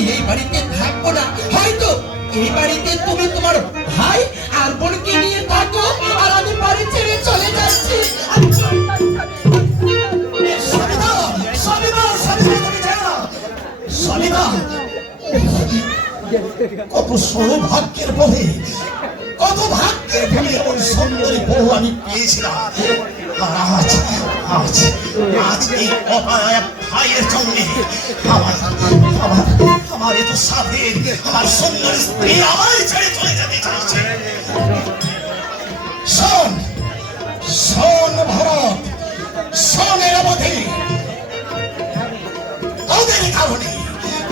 আমি এই বাড়িতে থাকবো না। হয়তো এই বাড়িতে তুমি তোমার ভাই আর বোনকে নিয়ে থাকো, আর আমি বাড়ি ছেড়ে চলে যাচ্ছি। সবিতা, সবিতা, সবিতা, তুমি যেও না। সবিতা, কত সৌভাগ্যের বলে, কত ভাগ্যের বলে এমন সুন্দরী বউ আমি পেয়েছিলাম। আর আজ আজ আজ এই অপায় ভাইয়ের জন্য আমার আমার আমার এত সাধের আমার সুন্দর স্ত্রী আমায় ছেড়ে চলে যেতে চাইছে। শোন শোন ভরত, শোনের মধ্যে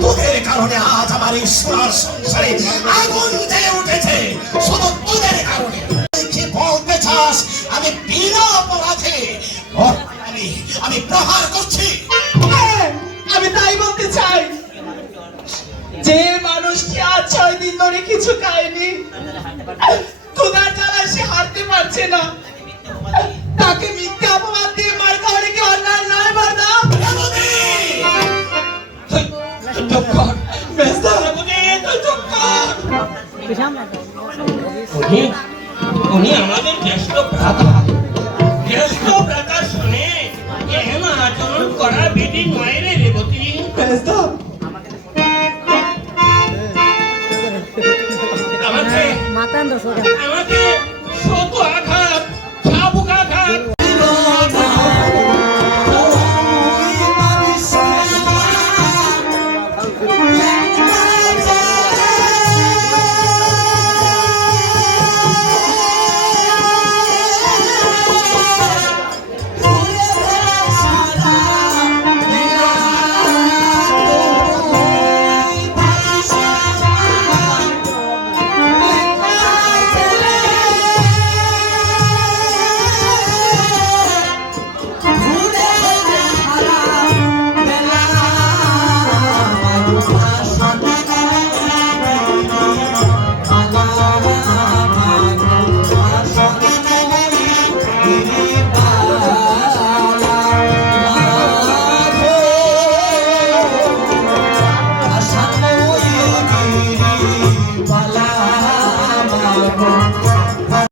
তোদের কারণে আজ আমার এই সোনার সংসারে আগুন জ্বলে উঠেছে। শুধু তোদের কারণে। কি বলতে চাস? আমি বিনা অপরাধে আমি প্রহার করছি। আমি তাই বলতে চাই, যে মানুষটি আজ 6 দিন ধরে কিছু খায়নি, ক্ষুধার জ্বালায় সে হাঁটতে পারছে না, তাকে মিথ্যা অপবাদ দিয়ে মার খাওয়ানো কি অন্যায় নয় বর্দা? উনি আমাদের জ্যেষ্ঠ ভ্রাতা। জ্যেষ্ঠ ভ্রাতা শুনে এহেন আচরণ করা বিধি নয় রে রেবতী। আমাকে